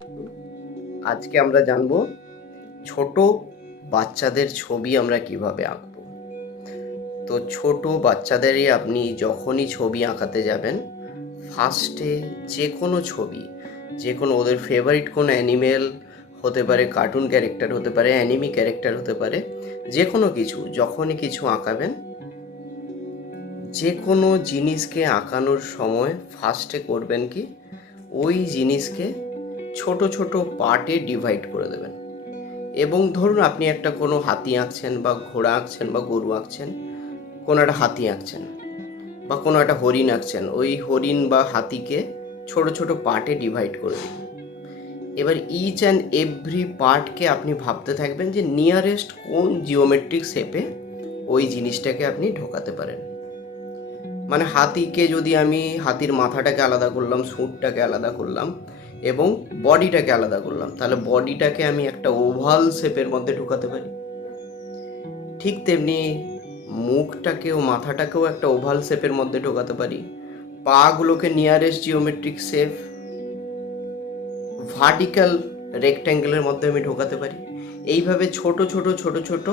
আজকে আমরা জানব ছোট বাচ্চাদের ছবি আমরা কীভাবে আঁকব। তো ছোট বাচ্চাদেরই আপনি যখনই ছবি আঁকাতে যাবেন, ফার্স্টে যে কোনো ছবি যে কোনো ওদের ফেভারিট কোনো অ্যানিমেল হতে পারে কার্টুন ক্যারেক্টার হতে পারে অ্যানিমি ক্যারেক্টার হতে পারে যে কোনো কিছু, যখনই কিছু আঁকাবেন যে কোনো জিনিসকে আঁকানোর সময় ফার্স্টে করবেন কি, ওই জিনিসকে ছোট ছোট পার্টে ডিভাইড করে দেবেন। এবং ধরুন আপনি একটা কোনো হাতি আঁকছেন বা ঘোড়া আঁকছেন বা গরু আঁকছেন, কোনো একটা হাতি আঁকছেন বা কোনো একটা হরিণ আঁকছেন, ওই হরিণ বা হাতিকে ছোট ছোট পার্টে ডিভাইড করে দিন। এবার ইচ অ্যান্ড এভরি পার্টকে আপনি ভাবতে থাকবেন যে নিয়ারেস্ট কোন জিওমেট্রিক শেপে ওই জিনিসটাকে আপনি ঢোকাতে পারেন। মানে হাতিকে যদি আমি, হাতির মাথাটাকে আলাদা করলাম, সুঁটটাকে আলাদা করলাম এবং বডিটাকে আলাদা করলাম। তাহলে বডিটাকে আমি একটা ওভাল শেপের মধ্যে ঢুকাতে পারি। ঠিক তেমনি মুখটাকেও, মাথাটাকেও একটা ওভাল শেপের মধ্যে ঢোকাতে পারি। পাগুলোকে নিয়ারেস্ট জিওমেট্রিক শেপ ভার্টিক্যাল রেক্ট্যাঙ্গেলের মধ্যে আমি ঢোকাতে পারি। এইভাবে ছোট ছোট ছোট ছোট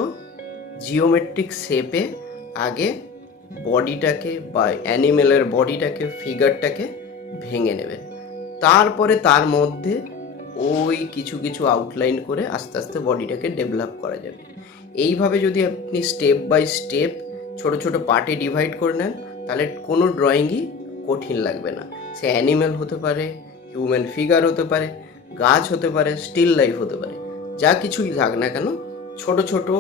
জিওমেট্রিক শেপে আগে বডিটাকে বা অ্যানিমেলের বডিটাকে ফিগারটাকে ভেঙে নেবেন। তারপরে তার মধ্যে ওই কিছু কিছু আউটলাইন করে আস্তে আস্তে বডিটাকে ডেভেলপ করা যাবে। এইভাবে যদি আপনি স্টেপ বাই স্টেপ ছোট ছোট পার্টে ডিভাইড করে নেন, তাহলে কোনো ড্রয়িংই কঠিন লাগবে না। সে অ্যানিমেল হতে পারে হিউম্যান ফিগার হতে পারে, গাছ হতে পারে স্টিল লাইফ হতে পারে। যা কিছুই থাক না কেন, ছোট ছোট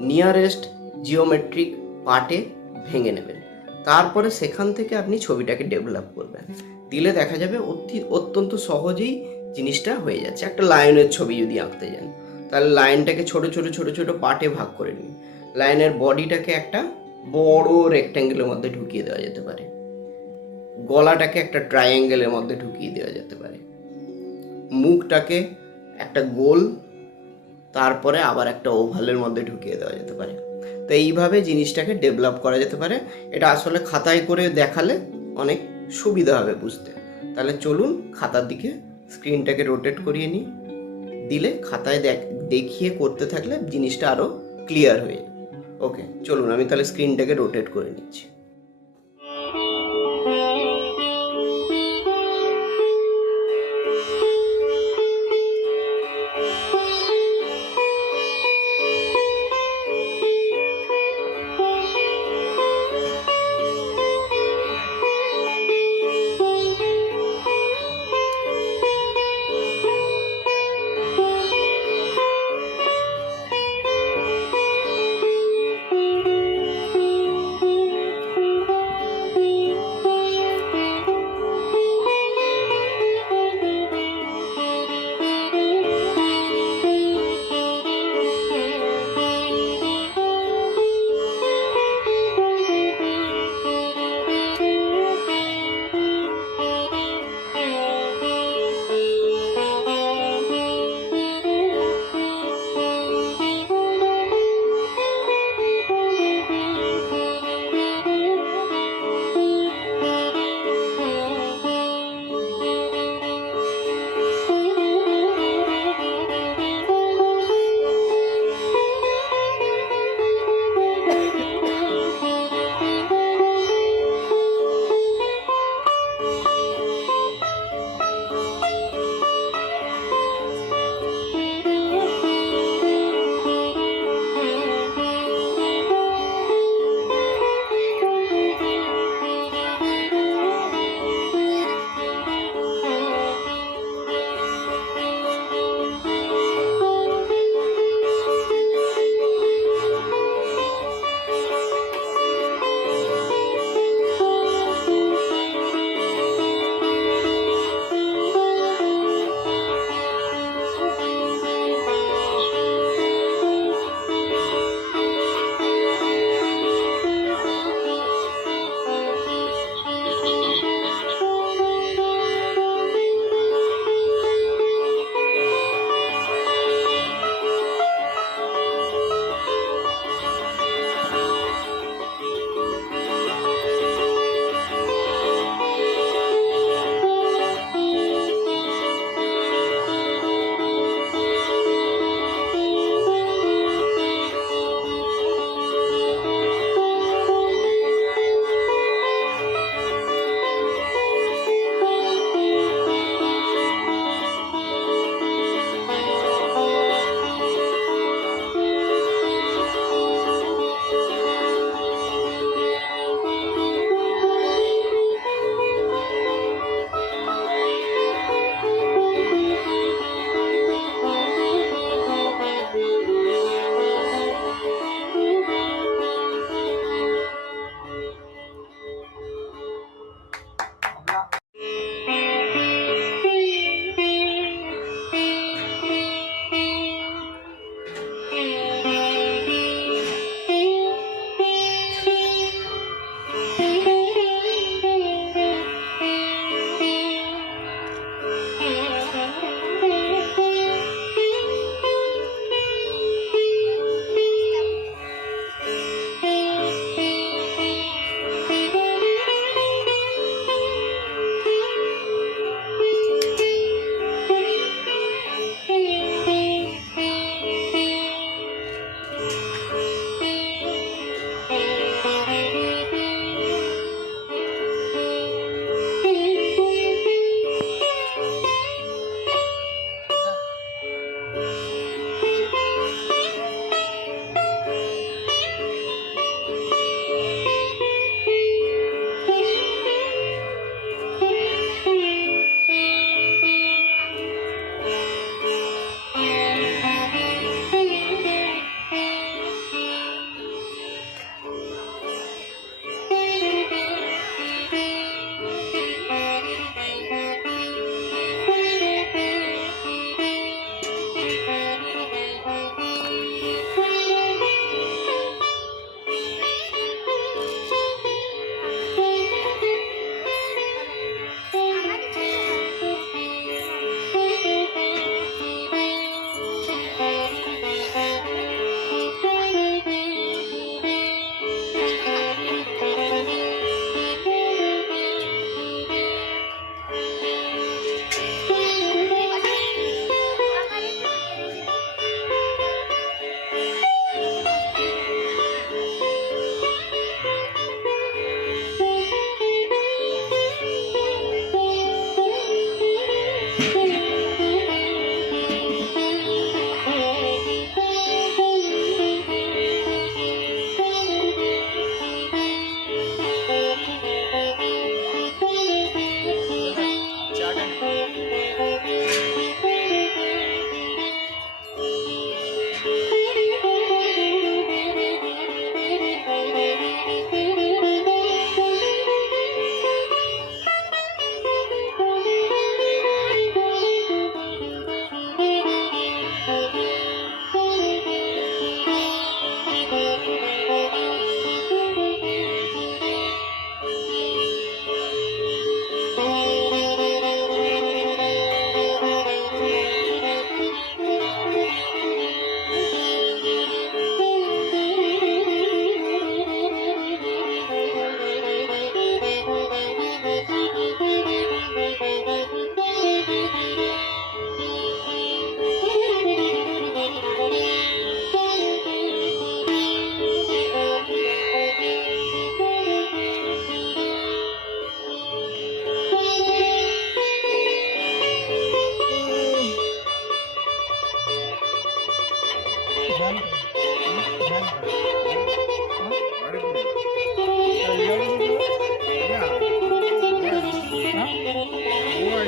নিয়ারেস্ট জিওমেট্রিক পার্টে ভেঙে নেবেন। তারপরে সেখান থেকে আপনি ছবিটাকে ডেভেলপ করবেন। দিলে দেখা যাবে অতি, অত্যন্ত সহজেই জিনিসটা হয়ে যাচ্ছে। একটা লায়নের ছবি যদি আঁকতে যান, তাহলে লাইনটাকে ছোট ছোট ছোট ছোট পার্টে ভাগ করে নিন। লাইনের বডিটাকে একটা বড় রেক্ট্যাঙ্গেলের মধ্যে ঢুকিয়ে দেওয়া যেতে পারে। গলাটাকে একটা ট্রায়াঙ্গেলের মধ্যে ঢুকিয়ে দেওয়া যেতে পারে। মুখটাকে একটা গোল, তারপরে আবার একটা ওভালের মধ্যে ঢুকিয়ে দেওয়া যেতে পারে। তো এইভাবে জিনিসটাকে ডেভেলপ করা যেতে পারে। এটা আসলে খাতায় করে দেখালে অনেক সুবিধা হবে বুঝতে। তাহলে চলুন খাতার দিকে স্ক্রিনটাকে রোটেট করিয়ে নিই। দিলে খাতায় দেখ, দেখিয়ে করতে থাকলে জিনিসটা আরও ক্লিয়ার হয়ে ওকে চলুন আমি তাহলে স্ক্রিনটাকে রোটেট করে নিচ্ছি।